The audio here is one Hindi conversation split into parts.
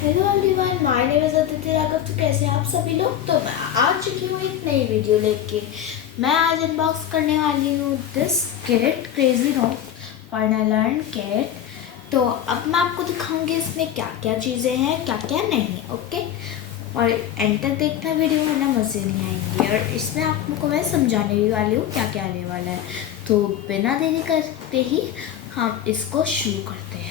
Hello everyone, my name is Aditi Raghav. तो कैसे हैं आप सभी लोग। तो मैं आ चुकी हूँ एक नई वीडियो लेके। मैं आज अनबॉक्स करने वाली हूँ this kit crazy note learn kit. तो अब मैं आपको दिखाऊंगी इसमें क्या क्या चीज़ें हैं, क्या क्या नहीं। ओके, और एंड तक देखना वीडियो, वरना मज़े नहीं आएंगे। और इसमें आपको मैं समझाने भी वाली हूँ क्या क्या आने वाला है। तो बिना देरी करते ही हम इसको शुरू करते हैं।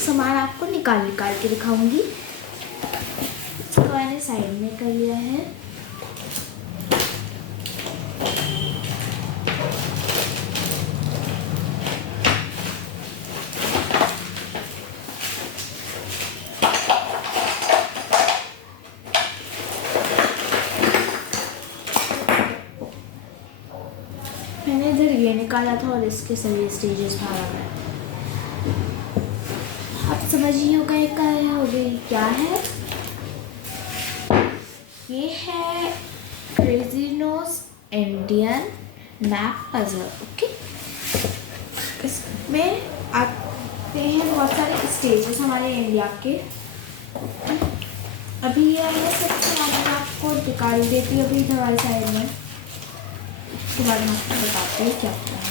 सामान आपको निकाल के दिखाऊंगी। इसको मैंने साइड में कर लिया है। मैंने इधर ये निकाला था और इसके सभी स्टेजेस बाहर आ गए। आप समझिए क्या है। ये है crazy nose Indian map puzzle. Okay, इसमें आते हैं बहुत सारे स्टेजेस हमारे इंडिया के। अभी ये मैं सबसे मैं आपको निकाल देती हूँ अभी इधर वाली साइड में। उसके बाद मैं आपको बताती हूँ क्या क्या है।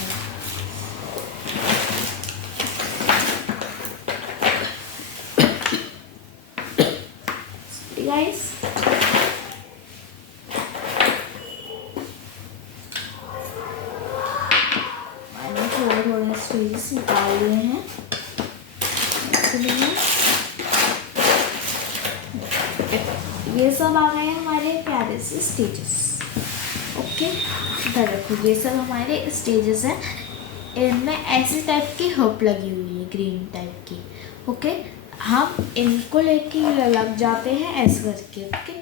गाइस, मैंने थोड़े स्टेजेस निकाल लिए हैं। ये सब आ गए हमारे प्यारे से स्टेजेस। ओके, इधर रखो। ये सब हमारे स्टेजेस हैं। इनमें ऐसे टाइप की हुक लगी हुई है, ग्रीन टाइप की। ओके, हम इनको लेके लग जाते हैं ऐसे करके। ओके,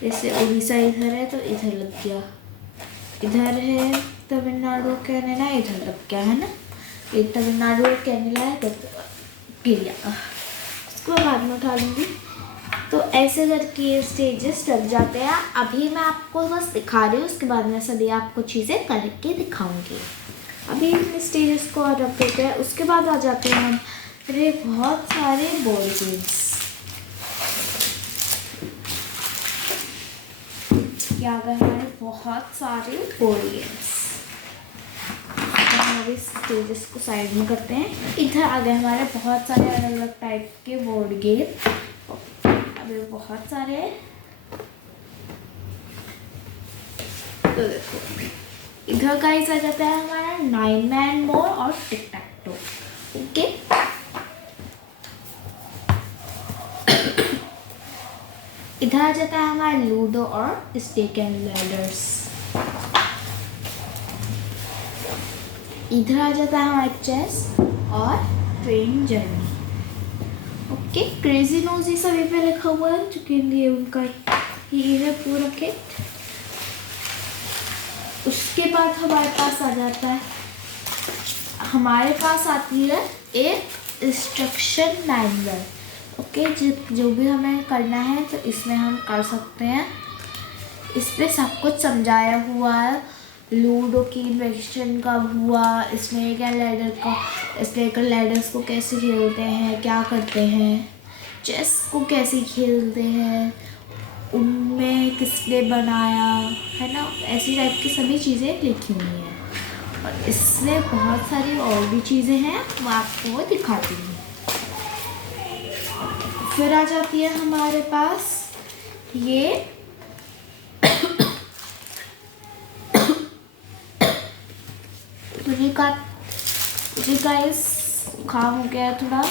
जैसे उड़ीसा इधर है तो इधर लग गया, इधर है तमिलनाडु केरला, इधर लग गया है ना। ये तमिलनाडु और केरला है तो गिर उसको बाद में उठा लूँगी। तो ऐसे करके ये स्टेजेस लग जाते हैं। अभी मैं आपको बस दिखा रही हूँ, उसके बाद में सभी आपको चीज़ें करके दिखाऊंगी। अभी इन स्टेजेस को रख देते हैं। उसके बाद आ जाते हैं हम बहुत सारे बोर्ड गेम्स। क्या आ गए हमारे बहुत सारे बोर्ड गेम्स। हम अभी स्टेजेस को साइड में करते हैं। इधर आ गए हमारे बहुत सारे अलग अलग टाइप के बोर्ड गेम। अभी बहुत सारे। तो देखो, इधर का आ जाता है हमारा 9 मैन मोर और टिक टैक टो। ओके, इधर आ जाता है हमारा लूडो और स्टेक एंड लैडर्स। इधर आ जाता है हमारा चेस और train journey. Okay, crazy nose ये सभी पे लिखा हुआ है, जो कि ये उनका ये है पूरा किट। उसके बाद हमारे पास आ जाता है, हमारे पास आती है एक इंस्ट्रक्शन मैनुअल। ओके, जो भी हमें करना है तो इसमें हम कर सकते हैं। इस पर सब कुछ समझाया हुआ है। लूडो की इन्वेंशन कब हुआ, स्नेक एंड लैडर का, स्नेक एंड लैडर्स को कैसे खेलते हैं, क्या करते हैं, चेस को कैसे खेलते हैं, उनमें किसने बनाया है ना, ऐसी टाइप की सभी चीज़ें लिखी हुई हैं। और इसमें बहुत सारी और भी चीज़ें हैं, मैं आपको वो दिखाती हूँ। फिर आ जाती है हमारे पास ये गाइस काम हो गया थोड़ा।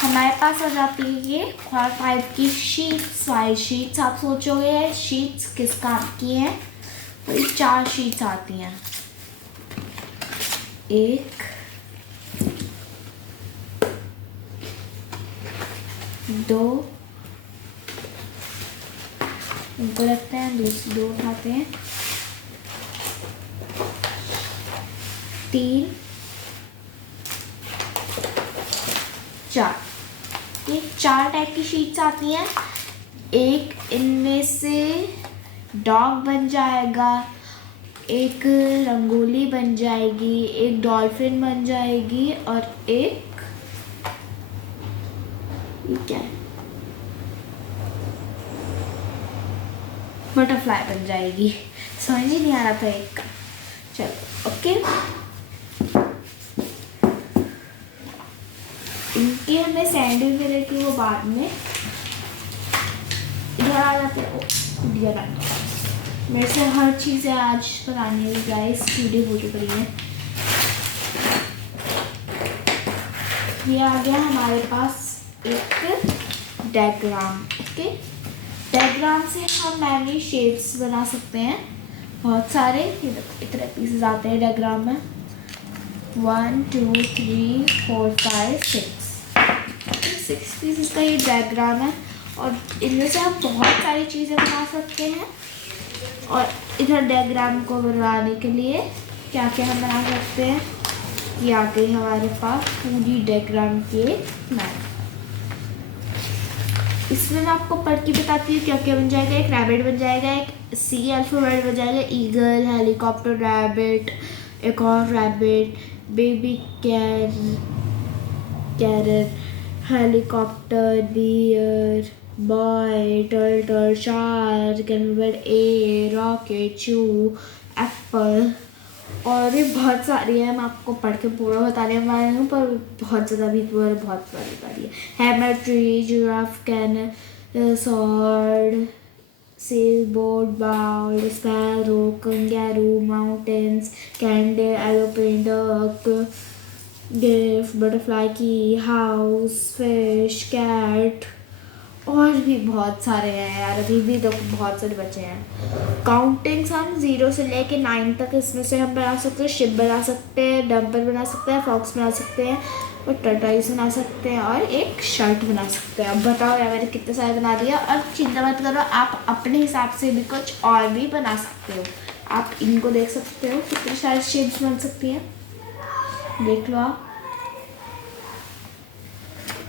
हमारे पास आ जाती है ये 5 की शीट्स। 5 शीट्स, आप सोचोगे शीट्स किस काम की हैं, तो ये 4 शीट्स आती हैं। 1 2, इनको रखते हैं, दूसरी 2 उठाते हैं, 3 4। ये 4 टाइप की शीट्स आती हैं। एक इनमें से डॉग बन जाएगा, एक रंगोली बन जाएगी, एक डॉल्फिन बन जाएगी और एक ये क्या है? बटरफ्लाई बन जाएगी, समझ ही नहीं आ रहा था एक का। चलो ओके, इनके हमें सैंडविच मिले कि वो बाद में इधर आ जाते हैं। दिया मेरे से हर चीज़ें आज बनाने की गाइस वीडियो हो चुकी है। ये आ गया हमारे पास एक डायग्राम। ओके, डायग्राम से हम मैनी शेप्स बना सकते हैं बहुत सारे। ये देखो इतने पीसेस आते हैं डायग्राम में, 1 2 3 4 5 6 पीसेस का ये डायग्राम है। और इनमें से हम बहुत सारी चीज़ें बना सकते हैं। और इधर डायग्राम को बनवाने के लिए क्या क्या हम बना सकते हैं, ये आ गई हमारे पास पूरी डायग्राम के मैप। इसमें मैं आपको पढ़ के बताती हूँ क्या क्या बन जाएगा। एक रैबिट बन जाएगा, एक सी अल्फाबेट बन जाएगा, ईगल, हेलीकॉप्टर, रैबिट, एक और rabbit, baby carrot, helicopter, bear, boy, turtle, shark, alphabet A, rocket, shoe, apple और भी बहुत सारी है। मैं आपको पढ़ के पूरा बता रही हूँ पर बहुत ज़्यादा भी बहुत सारी बता रही है। Hammer, tree, giraffe, can, sword, sail boat, bowl, sparrow, kangaroo, mountains, candle, aeroplane, duck, gift, butterfly की, हाउस, फिश, कैट और भी बहुत सारे हैं यार। अभी भी तो बहुत सारे बचे हैं। काउंटिंग्स हम 0 से लेके 9 तक इसमें से हम बना सकते हैं। शिप बना सकते हैं, डम्पर बना सकते हैं, फॉक्स बना सकते हैं और टर्टल्स बना सकते हैं और एक शर्ट बना सकते हैं। अब बताओ यार मैंने कितने सारे बना दिया। और चिंता मत करो, आप अपने हिसाब से भी कुछ और भी बना सकते हो। आप इनको देख सकते हो कितने सारे शेप्स बन सकती हैं, देख लो आप,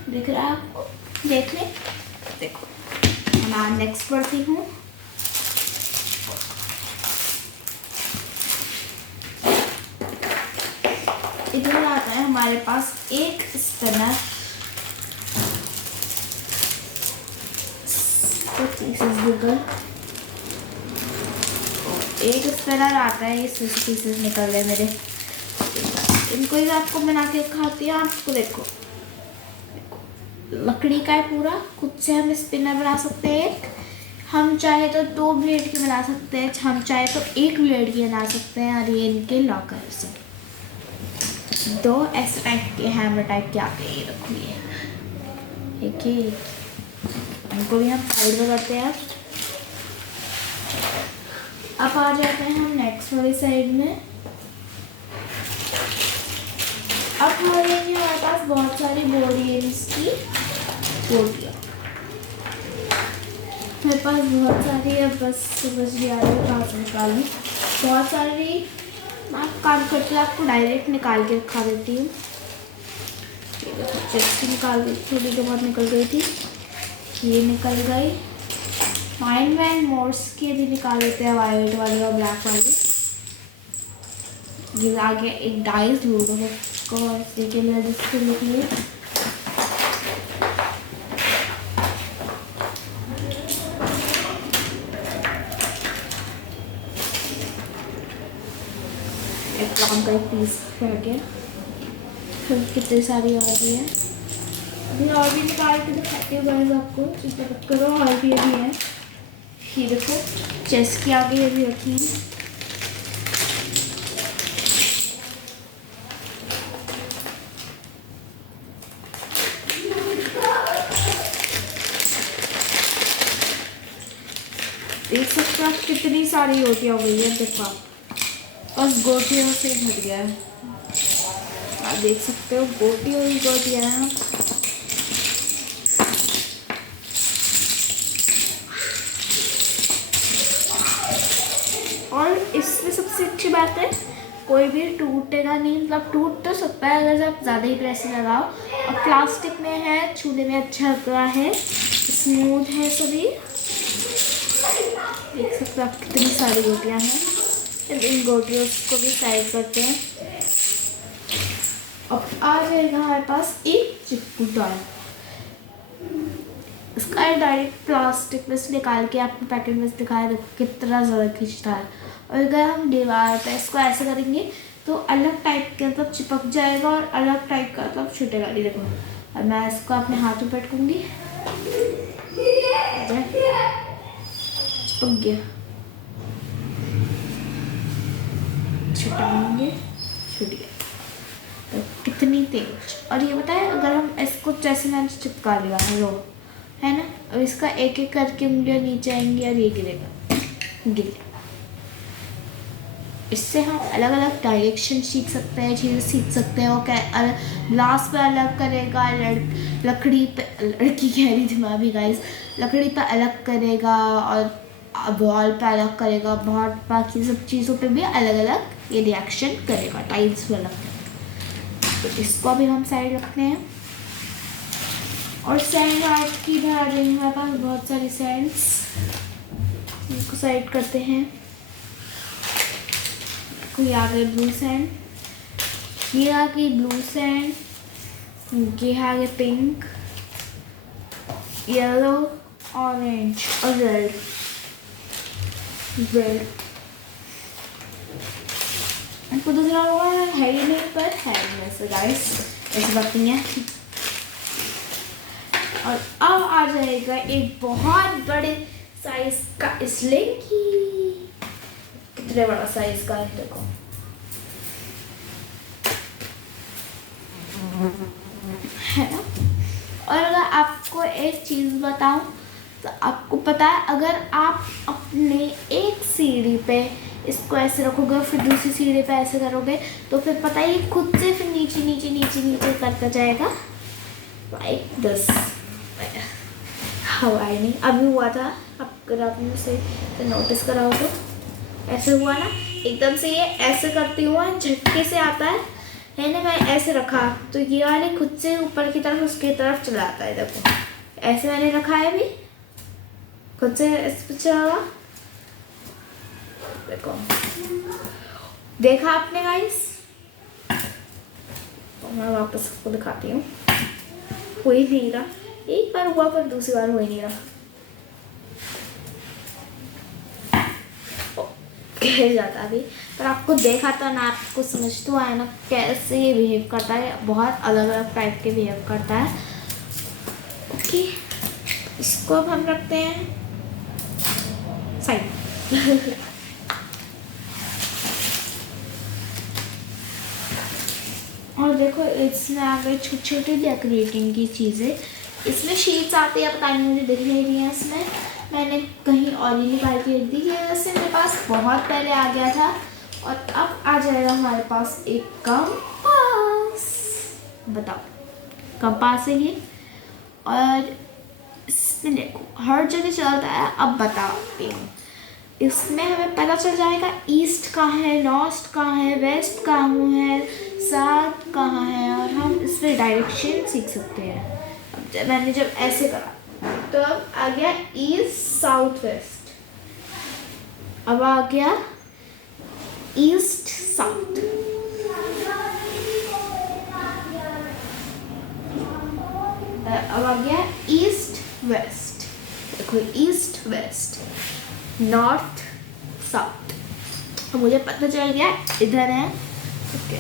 देख रहा है आपको, देख ले। देखो मैं नेक्स्ट पढ़ती हूँ। इधर आता है हमारे पास एक स्पिनर, एक स्पिनर आता है। इसमें से पीसेस निकल रहे मेरे, इनको ही आपको बना के खाती है। आपको देखो लकड़ी का है पूरा, खुद से हम स्पिनर बना सकते हैं। एक हम चाहे तो 2 ब्लेड की बना सकते हैं, हम चाहे तो 1 ब्लेड की बना सकते हैं। और ये इनके लॉकर से 2 ऐसे टाइप के हैमर टाइप के आते हैं। ये रखो, ये देखिए, इनको भी हम साइड में करते हैं। अब आ जाते हैं हम नेक्स्ट वाली साइड में। अब हमारे पास बहुत सारी बॉडी है इसकी बोटियाँ, मेरे पास बहुत सारी है, बस समझ नहीं आ रही है कहाँ से निकालूँ। बहुत सारी मैं काम करती हूँ, आपको डायरेक्ट निकाल के रखा देती हूँ। चेस्ट निकाल दी, थोड़ी तो बहुत निकल गई थी, ये निकल गई। माइंड एंड मोर्स के भी निकाल देते हैं, वाइट वाली और ब्लैक वाली। ये आगे एक डाइस ढूंढो को ऐसे के लिए जिसके लिए एक काम का एक पीस रह गया। फिर कितनी सारी और भी है, अभी और भी निकाल के दिखाती हूँ गाइस आपको, चिंता मत करो। और भी अभी है, ये देखो चेस्ट की आगे ये भी रखी है। देख सकते हो कितनी सारी रोटियाँ हो गई है, देखो बस गोटियों से भर गया है। आप देख सकते हो गोटियों ही गोटियाँ हैं। और इसमें सबसे अच्छी बात है कोई भी टूटेगा नहीं, मतलब टूट तो सकता है अगर आप ज़्यादा ही प्रेशर लगाओ। और प्लास्टिक में है, छूने में अच्छा लग रहा है, स्मूथ है सभी। देख सकते हो आप कितनी सारी गोटियाँ हैं। इन गोटियों को भी साइड करते हैं। अब आ जाएगा हमारे पास एक चिपकू टॉय। इसका डायरेक्ट प्लास्टिक में से निकाल के आपको पैकेट में से दिखाया, देखो कितना ज़्यादा खींचता है। और अगर हम दीवार पे इसको ऐसे करेंगे तो अलग टाइप के मतलब चिपक जाएगा और अलग टाइप का मतलब छूटेगा नहीं। देखो और मैं इसको अपने हाथ में पटकूंगी, चिपक गया, छुटाएंगे, छूट गया। तो कितनी तेज। और ये बताए अगर हम इसको जैसे मैंने चिपका लिया है ना, अब इसका एक एक करके उंगलियां नीचे आएंगी और ये गिरेगा, गिर गया। इससे हम अलग अलग डायरेक्शन सीख सकते हैं, चीज़ें सीख सकते हैं। वो क्या ग्लास पे अलग करेगा, लकड़ी पे, लड़की कह रही थी मैं भी गाइस, लकड़ी पे अलग करेगा और वॉल पे अलग करेगा, बहुत बाकी सब चीज़ों पे भी अलग अलग ये रिएक्शन करेगा, टाइल्स पे अलग करेगा। तो इसको भी हम साइड रखते हैं। और सैंड आर्ट की बना रही हूँ, हमारे पास बहुत सारी सैंड्स, इनको साइड करते हैं। ये आ गए ब्लू सैंड, ये आ गई ब्लू सैंड, ये आ गए पिंक, येलो, ऑरेंज और रेड। आपको दूसरा हुआ है ही नहीं, पर है वैसे गाइस, ऐसी बात नहीं है। और अब आ जाएगा एक बहुत बड़े साइज का स्लिंकी। कितने बड़ा साइज का है देखो, है ना। और अगर आपको एक चीज़ बताऊं तो आपको पता है, अगर आप अपने एक सीढ़ी पे इसको ऐसे रखोगे फिर दूसरी सीढ़ी पे ऐसे करोगे तो फिर पता है ये खुद से फिर नीचे नीचे नीचे नीचे करता जाएगा लाइक दिस। हवाई नहीं अभी हुआ था, अगर आपने उसे नोटिस करा हो तो ऐसे हुआ ना, एकदम से ये ऐसे करती हुआ झटके से आता है ना। मैं ऐसे रखा तो ये वाले खुद से ऊपर की तरफ उसकी तरफ चला आता है। देखो ऐसे मैंने रखा है, भी खुद से इस पे चला। देखो देखा आपने गाइस, तो मैं वापस आपको दिखाती हूँ। हो ही नहीं रहा, एक बार हुआ पर दूसरी बार हो ही नहीं रहा। कह जाता भी, पर आपको देखा था ना, आपको समझ तो आया ना कैसे ये बिहेव करता है। बहुत अलग अलग टाइप के बिहेव करता है। ओके, इसको अब हम रखते हैं साइड। और देखो इसमें आ गई छोटी छोटी डेकोरेटिंग की चीज़ें। इसमें शीट्स आती है, पता नहीं मुझे दिख नहीं रही है। इसमें मैंने कहीं और ही निकाल के रख दी, ये वैसे मेरे पास बहुत पहले आ गया था। और अब आ जाएगा हमारे पास एक कंपास। बताओ कंपास है ये, और इसमें देखो हर जगह चलता है। अब बताती हूँ, इसमें हमें पता चल जाएगा ईस्ट कहाँ है, नॉर्थ कहाँ है, वेस्ट कहाँ है, साउथ कहाँ है, और हम इसमें डायरेक्शन सीख सकते हैं। अब मैंने जब ऐसे करा तो अब आ गया ईस्ट साउथ वेस्ट, अब आ गया ईस्ट साउथ, अब आ गया ईस्ट वेस्ट। देखो ईस्ट वेस्ट नॉर्थ साउथ, तो मुझे पता चल गया इधर है। ओके,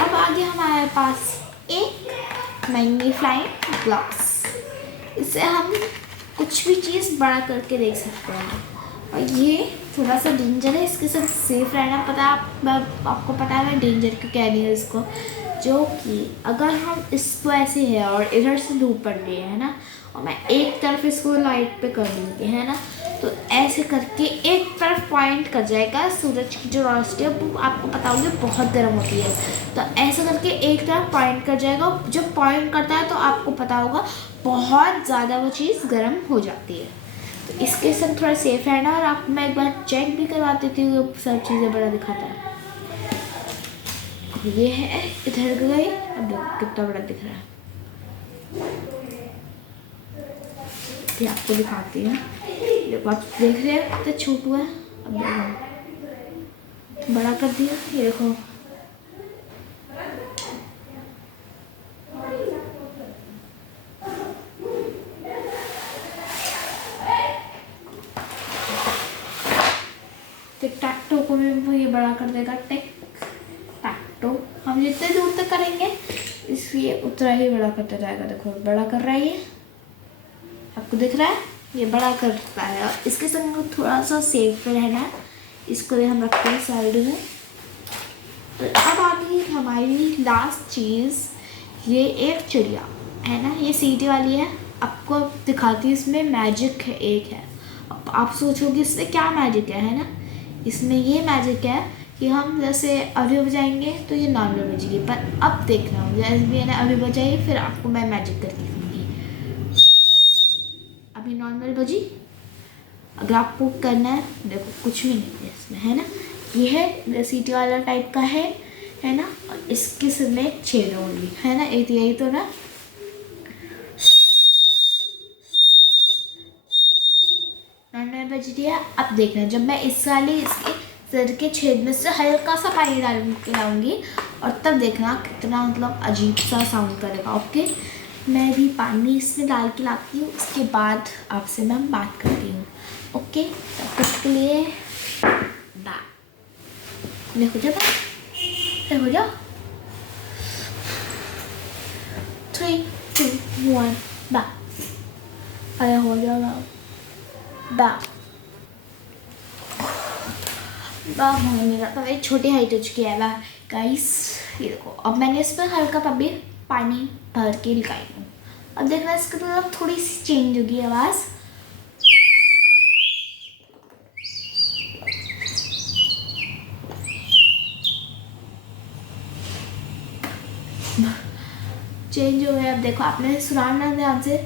अब आ गया हमारे पास एक मैग्नीफाइंग ग्लास। इससे हम कुछ भी चीज़ बड़ा करके देख सकते हैं। और ये थोड़ा सा डेंजर है, इसके साथ सेफ रहना पता है। आपको पता है मैं डेंजर क्यों कह रही हूँ इसको, जो कि अगर हम इसको ऐसे है और इधर से धूप पड़ रही है ना, और मैं एक तरफ इसको लाइट पे कर दूँगी है ना, तो ऐसे करके एक तरफ पॉइंट कर जाएगा। सूरज की जो रोशनी है वो आपको पता होगी बहुत गर्म होती है, तो ऐसे करके एक तरफ पॉइंट कर जाएगा। जब पॉइंट करता है तो आपको पता होगा बहुत ज़्यादा वो चीज़ गर्म हो जाती है। तो इसके साथ थोड़ा सेफ रहना। और आप मैं एक बार चेक भी करवा देती हूँ, सब चीज़ें बड़ा दिखाता है। ये है इधर गई, अब देखो कितना बड़ा दिख रहा है, ये आपको दिखाती हूँ। देखो आप देख रहे हैं कितना छोटा है, अब देखो बड़ा कर दिया। ये देखो वो ये बड़ा कर देगा टिक टैक टो। हम जितने दूर तक करेंगे इसलिए उतना ही बड़ा करता जाएगा। देखो बड़ा कर रहा है ये, आपको दिख रहा है ये बड़ा करता है। और इसके संग थोड़ा सा सेफ रहना है, इसको भी हम रखते हैं साइड में। तो अब आ गई हमारी लास्ट चीज़, ये एक चिड़िया है ना, ये सीटी वाली है। आपको दिखाती है, इसमें मैजिक है एक है। अब आप सोचोगे इसमें क्या मैजिक है ना, इसमें ये मैजिक है कि हम जैसे अभी बजाएंगे तो ये नॉर्मल बजेगी, पर अब देखना जैसे मैंने अभी बजाई फिर आपको मैं मैजिक करके दूँगी। अभी नॉर्मल बजी, अगर आपको करना है देखो कुछ भी नहीं है इसमें है ना, ये है सीटी वाला टाइप का है ना। और इसके सिर में एक छेद होगी है ना, एक यही तो ना। नॉर्मल बज दिया। अब देखना जब मैं इस वाले इसके सिर के छेद में से हल्का सा पानी डाल के लाऊंगी और तब देखना कितना मतलब अजीब सा साउंड करेगा। ओके, मैं भी पानी इसमें डाल के लाती हूँ, उसके बाद आपसे मैं बात करती हूँ। ओके, तब तक के लिए देखो जा, देखो जा। 3, 2, 1 बा। अरे हो जाएगा बा बा। मेरा तो एक छोटी हाइट हो चुकी है बा गाइस। ये देखो अब मैंने इस पर हल्का पबी पानी भर के लगाई हूँ। अब देखना इसकी मतलब थोड़ी सी चेंज होगी आवाज़। चेंज हो गया। अब देखो आपने सुना ना ध्यान से,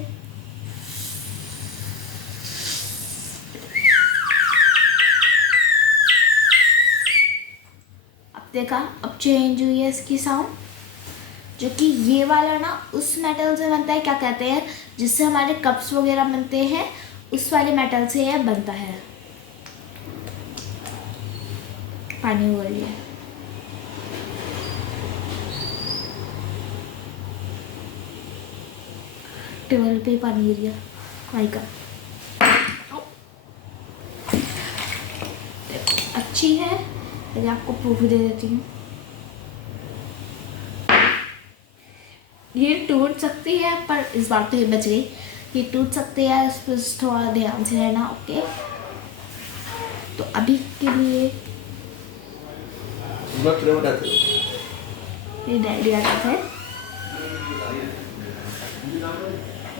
अब देखा अब चेंज हुई है इसकी साउंड। जो कि ये वाला ना उस मेटल से बनता है, क्या कहते हैं जिससे हमारे कप्स वगैरह बनते हैं, उस वाले मेटल से यह बनता है। पानी हो रही है, टेबल पे पानी गिर गया भाई का। अच्छी है, मैं आपको प्रूफ दे देती हूँ। ये टूट सकती है पर इस बार तो ये बच गई। ये टूट सकती है, इस पर थोड़ा ध्यान से रहना। ओके, तो अभी के लिए ये डैडी आता है,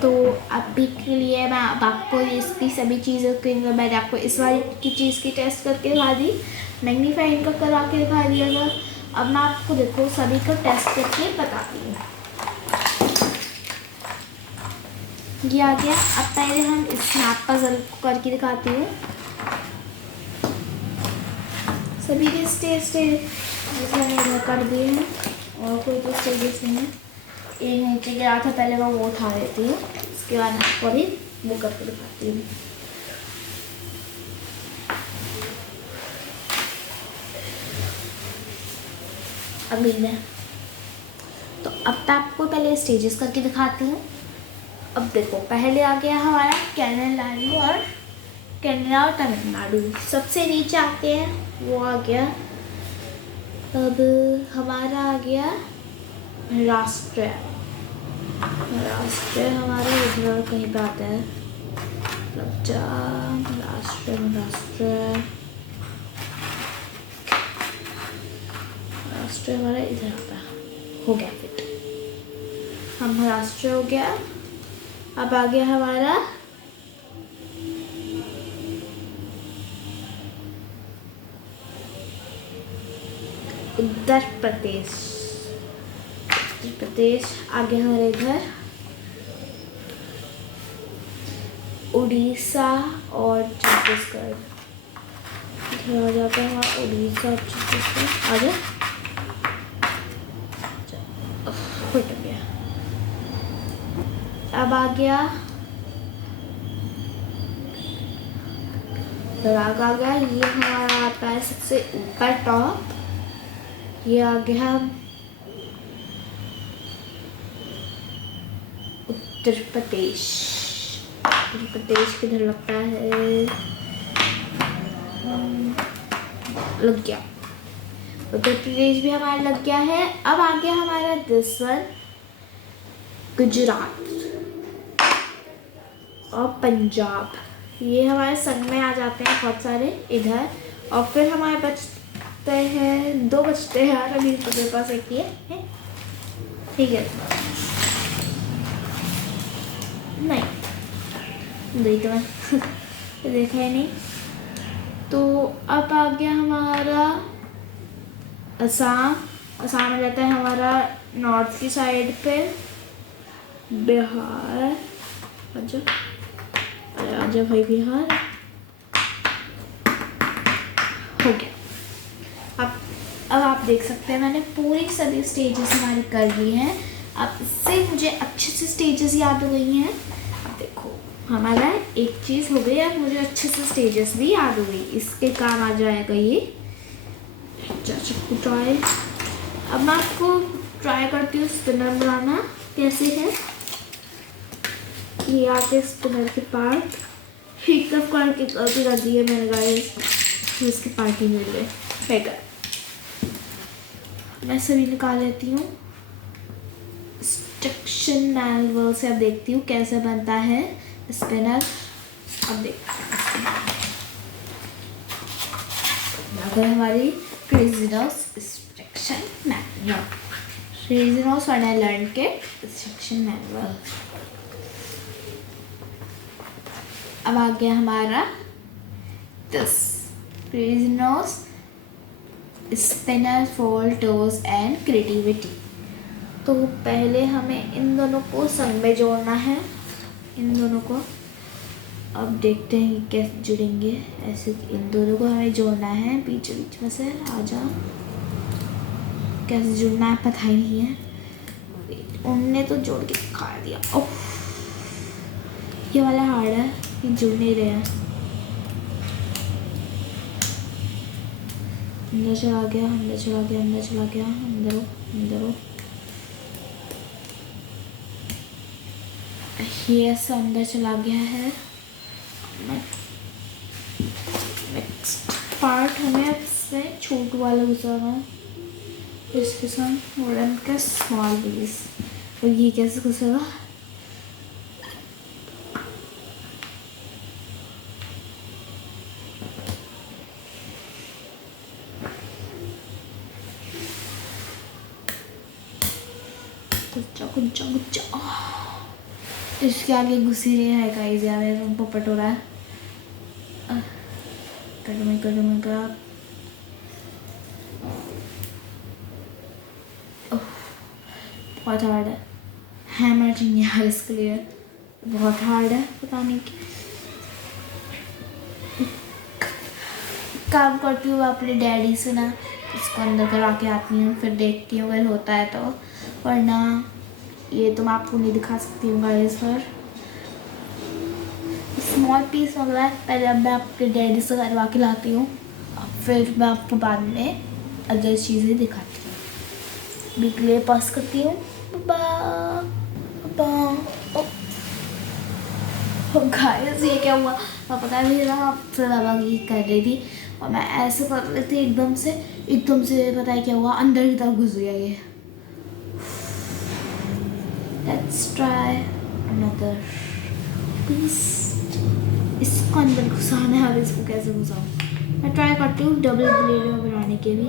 तो अभी के लिए मैं अब आपको इसकी सभी चीज़ों के मैंने आपको इस वाली की चीज़ की टेस्ट करके दिखा दी, मैग्नीफाइंग का करा के दिखा दिया था। अब मैं आपको देखो सभी को टेस्ट करके बताती हूँ। ये आ गया। अब पहले हम इस स्नैप पजल को करके दिखाती हूँ। सभी के स्टेज मैंने इधर कर दिए हैं और कोई तो स्टेजेस नहीं है। एक नीचे गिरा था पहले, मैं वो उठा देती हूँ, उसके बाद आपको भी वो करके दिखाती हूँ। अभी मैं तो अब मैं आपको पहले स्टेजेस करके दिखाती हूँ। अब देखो पहले आ गया हमारा कनाडा और तमिलनाडु। सबसे नीचे आते हैं वो आ गया। अब हमारा आ गया महाराष्ट्र हमारा इधर कहीं पे आता है। महाराष्ट्र हमारा इधर आता है। हो गया फिट, हम महाराष्ट्र हो गया। अब आ गया हमारा उत्तर प्रदेश आ गया हमारे इधर। उड़ीसा और छत्तीसगढ़ इधर आ जाता है हमारा। उड़ीसा और छत्तीसगढ़ आ गया, फट गया। अब आ गया राग आ गया। ये हमारा आता है सबसे ऊपर टॉप। ये आ गया उत्तर प्रदेश किधर लगता है। लग गया। उत्तर प्रदेश भी हमारा लग गया है। अब आ गया हमारा दिस वन, गुजरात और पंजाब। ये हमारे संग में आ जाते हैं बहुत सारे इधर। और फिर हमारे बचते हैं, 2 बचते हैं यार अभी तो मेरे पास एक ही है। ठीक है, नहीं देखा मैं देखा ही नहीं। तो अब आ गया हमारा असम। असम में रहता है हमारा नॉर्थ की साइड पे। बिहार, अच्छा अरे आजा भाई, बिहार हो गया। अब आप देख सकते हैं मैंने पूरी सभी स्टेजेस हमारी कर ली हैं। अब इससे मुझे अच्छे से स्टेजेस याद हो गई हैं। अब देखो हमारा एक चीज़ हो गई, अब मुझे अच्छे से स्टेजेस भी याद हो गई। इसके काम आ जाएगा ये ट्राई। अब मैं आपको ट्राई करती हूँ स्पिनर बनाना कैसे है। ये आके स्पिनर के पार्ट एक तरफ करके गलती कर दी है मैंने गाइस, तो इसकी पार्टी मिल गई है। मैं सभी निकाल लेती हूँ। इंस्ट्रक्शन मैनुअल से अब देखती हूँ कैसे बनता है स्पिनर। अब देखते हैं अगर हमारी crazy NOS instruction manual, crazy NOS what I learn के इंस्ट्रक्शन मैनुअल। अब आ गया हमारा this crazy NOS spinner for toes and creativity. तो पहले हमें इन दोनों को संग में जोड़ना है, इन दोनों को। अब देखते हैं कि कैसे जुड़ेंगे। ऐसे इन दोनों को हमें जोड़ना है बीच बीच में से। आ जाओ, कैसे जुड़ना है पता ही नहीं है। उनने तो जोड़ के दिखा दिया। ओह, ये वाला हार्ड है, ये जुड़ नहीं रहे हैं। अंदर चला गया, अंदर चला गया, अंदर चला गया, अंदर हो, अंदर हो। ये ऐसा अंदर चला गया है। नेक्स्ट पार्ट हमें इसमें छोटू वाला घुसाना है, इसके साथ वुडन का स्मॉल पीस। और ये कैसे घुसेगा? गुच्चा गुच्चा इसके आगे घुसी नहीं है गाइस। यार मेरे रूम पोपट हो रहा है। कदम का बहुत हार्ड है। हैमर चाहिए यार इसके लिए, बहुत हार्ड है। पता नहीं काम करती हूँ अपने डैडी से ना, इसको अंदर करा के आती हूँ, फिर देखती हूँ अगर होता है तो, वरना ये तो मैं आपको नहीं दिखा सकती हूँ गाइस। पर स्मॉल पीस वगैरह है, पहले अब मैं अपने डैडी से करवा के लाती हूँ, फिर मैं आपको बाद में अदर चीज़ें दिखाती हूँ। अभी के लिए पॉज करती हूँ। गाइस ये क्या हुआ मैं पता नहीं लगा। फिर बाबा की कर रही थी और मैं ऐसे कर रही थी, एकदम से पता है क्या हुआ, अंदर की तरफ घुस गया ये। Let's try another piece। इसको अंदर घुसाना है। अब इसको कैसे घुसाऊँ? मैं ट्राई करती हूँ डबल ब्लेड में बनाने के भी।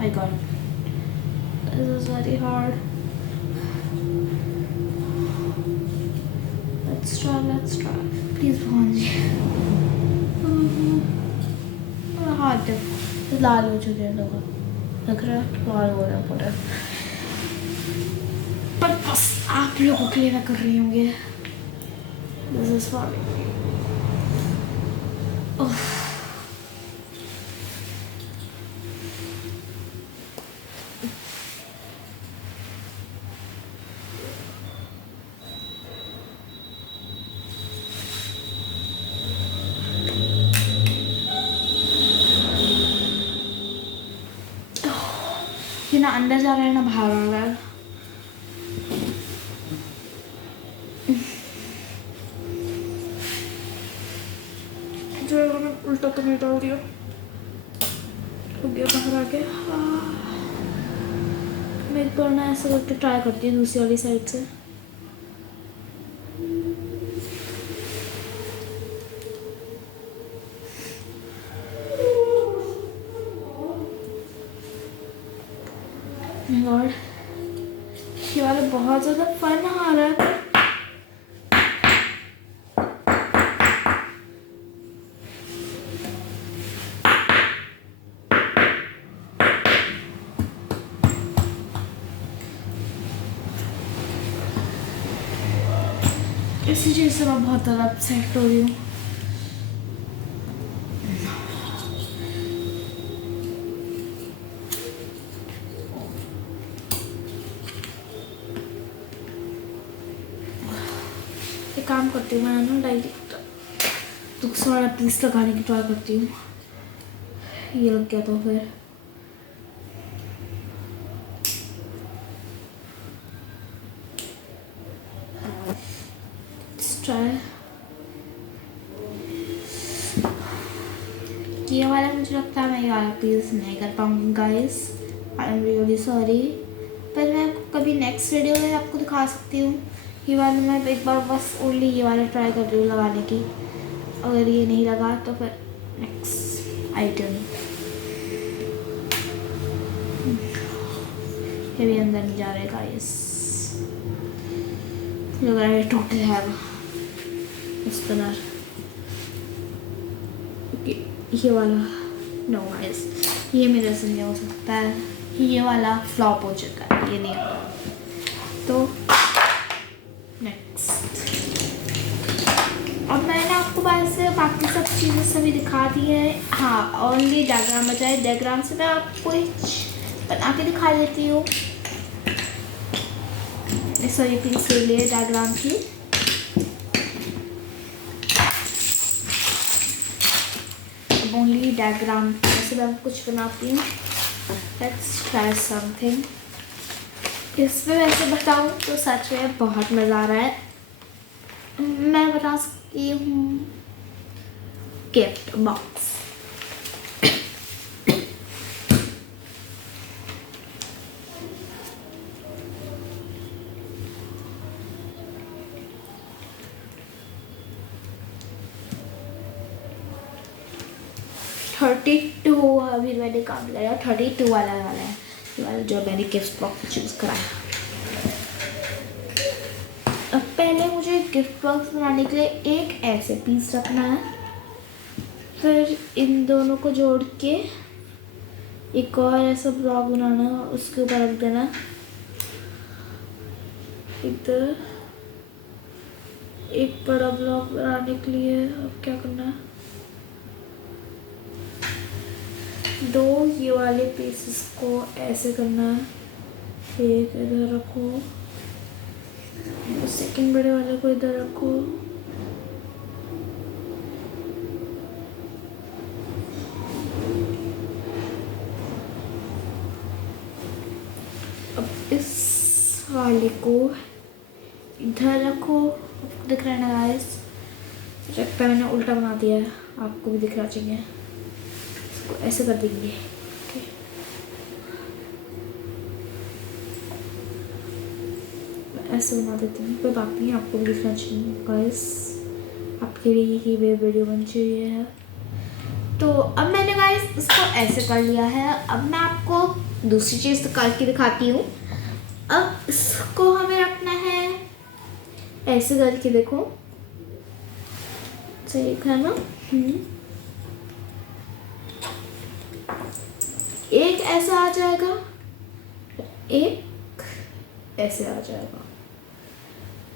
My God, this is very hard. Let's try. Please भगवान जी। हाथ लाल हो चुके हैं लोग, लग रहा है लाल हो रहा पूरा। पर बस आप लोगों के लिए मैं कर रही हूँ ये। This is for me। ये ना अंदर जा रहा है ना बाहर आ रहा है। जो मैंने उल्टा तो नहीं डाल दिया, हो गया बाहर आके। मैं एक बार ना ऐसा करके ट्राई करती हूँ दूसरी वाली साइड से। गॉड, ये वाला बहुत ज़्यादा फन आ रहा है। इसी चीज़ से मैं बहुत ज़्यादा अपसेट हो रही हूँ। एक काम करती हूँ, मैं ना डायरेक्ट दूसरा वाला पीस लगाने की ट्राई करती हूँ। ये लग गया तो फिर ट्राई। ये वाला मुझे लगता है मैं ये वाला पीस नहीं कर पाऊँगी guys, I am really sorry. पर मैं कभी नेक्स्ट वीडियो में आपको दिखा सकती हूँ। ये वाला मैं एक बार बस ओनली ये वाला ट्राई कर रही हूँ लगाने की। अगर ये नहीं लगा तो फिर नेक्स्ट आइटम। ये भी अंदर नहीं जा रहे गाइस, लग रहा है टूट जाएगा इस तरह। ये वाला नो गाइस, ये मेरे से नहीं हो सकता है, ये वाला फ्लॉप हो चुका है, ये नहीं होगा। तो नेक्स्ट, अब मैंने आपको बाकी सब चीज़ें सभी दिखा दी है। हाँ, ओनली डायग्राम बचा है। डायग्राम से मैं आपको कुछ बना के दिखा देती हूँ। सॉरी प्लीज ले लिए डायग्राम की। ओनली डायग्राम से मैं कुछ बनाती हूँ। Let's try something. इसमें वैसे बताऊँ तो सच में बहुत मज़ा आ रहा है। मैं बता सकती हूँ गिफ्ट बॉक्स। थर्टी टू अभी मैंने काम किया, 32 वाला है ये वाला जो मैंने गिफ्ट बॉक्स चूज़ कराया। अब पहले मुझे गिफ्ट बॉक्स बनाने के लिए एक ऐसे पीस रखना है, फिर इन दोनों को जोड़ के एक और ऐसा ब्लॉक बनाना, उसके ऊपर रख देना इधर। एक बड़ा ब्लॉक बनाने के लिए अब क्या करना है, दो ये वाले पीसेस को ऐसे करना है, एक इधर रखो, सेकंड बड़े वाले को इधर रखो, अब इस वाले को इधर रखो। दिख रहा है ना गाइस, लगता है मैंने उल्टा बना दिया है, आपको भी दिख रहा चाहिए। इसको ऐसे कर देंगे, ओके। ऐसे बना देती हूँ, कोई बात नहीं, आपको भी दिखना चाहिए गाइस, आपके लिए ही वे वीडियो बन चाहिए है। तो अब मैंने गाइस इसको ऐसे कर लिया है। अब मैं आपको दूसरी चीज़ करके दिखाती हूँ। अब इसको हमें रखना है ऐसे करके, देखो सही है ना। एक ऐसा आ जाएगा, एक ऐसे आ जाएगा।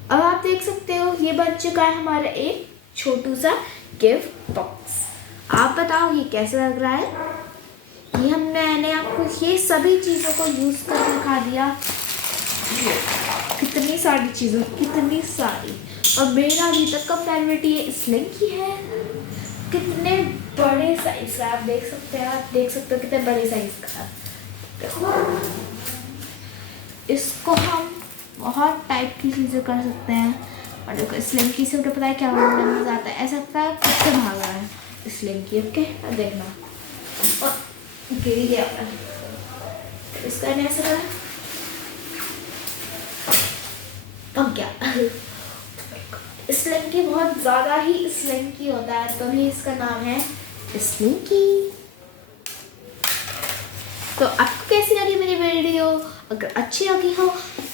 अब आप देख सकते हो ये बन चुका है हमारा एक छोटू सा गिफ्ट बॉक्स। आप बताओ ये कैसा लग रहा है। ये मैंने आपको ये सभी चीज़ों को यूज़ कर दिखा दिया, कितनी सारी चीज़ें, कितनी सारी। और मेरा अभी तक का फेवरेट ये स्लिंग की है। कितने बड़े साइज का, आप देख सकते हैं, आप देख सकते हो कितने बड़े साइज का है। इसको हम बहुत टाइप की चीज़ें कर सकते हैं। और देखो स्लिंग की से मुझे पता है क्या मज़ा आता है, ऐसा लगता है कुत्ते भाग रहा है स्लिंकी। ओके, अब देखना। और गिर गया इसका नहीं ऐसा करा, पक गया। स्लिंकी बहुत ज़्यादा ही स्लिंकी होता है, तो भी इसका नाम है स्लिंकी। तो आपको कैसी लगी मेरी वीडियो? अगर अच्छी लगी हो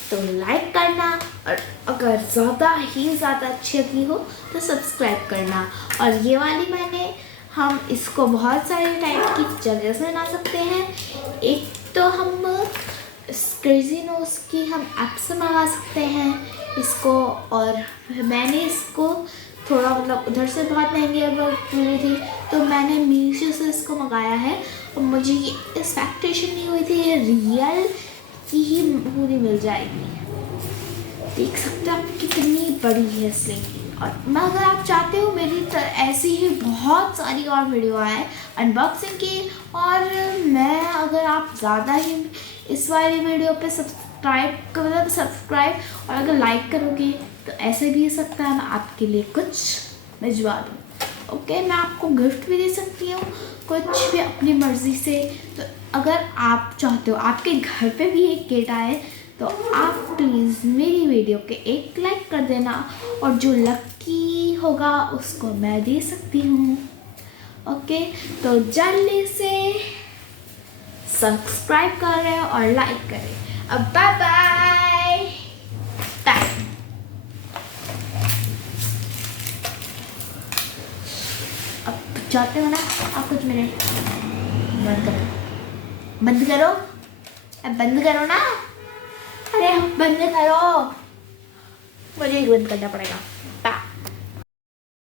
तो लाइक करना, और अगर ज़्यादा ही ज़्यादा अच्छी लगी हो तो सब्सक्राइब करना। और ये वाली हम इसको बहुत सारे टाइप की जगह से बना सकते हैं। एक तो हम क्रेजी नोज की हम ऐप से मंगा सकते हैं इसको, और मैंने इसको थोड़ा मतलब उधर से बहुत महंगी मिली थी, तो मैंने मीशो से इसको मंगाया है। और मुझे ये एक्सपेक्टेशन नहीं हुई थी ये रियल की ही पूरी मिल जाएगी। देख सकते हो आप कितनी बड़ी है स्लिंकी। और मैं अगर आप चाहते हो मेरी ऐसी ही बहुत सारी और वीडियो आए अनबॉक्सिंग की, और मैं अगर आप ज़्यादा ही इस वाली वीडियो पे सब्सक्राइब और अगर लाइक करोगे तो ऐसे भी हो सकता है मैं आपके लिए कुछ भिजवा दूँ। ओके, मैं आपको गिफ्ट भी दे सकती हूँ, कुछ भी अपनी मर्ज़ी से। तो अगर आप चाहते हो आपके घर पे भी एक किट आए तो आप प्लीज़ मेरी वीडियो के एक लाइक कर देना, और जो लकी होगा उसको मैं दे सकती हूँ। ओके, तो जल्दी से सब्सक्राइब करें और लाइक करें। अब बाय बाय। अब चाहते हो ना आप कुछ मिनट बंद करो, अब बंद करो ना। अरे बंद करो, मुझे बंद करना पड़ेगा।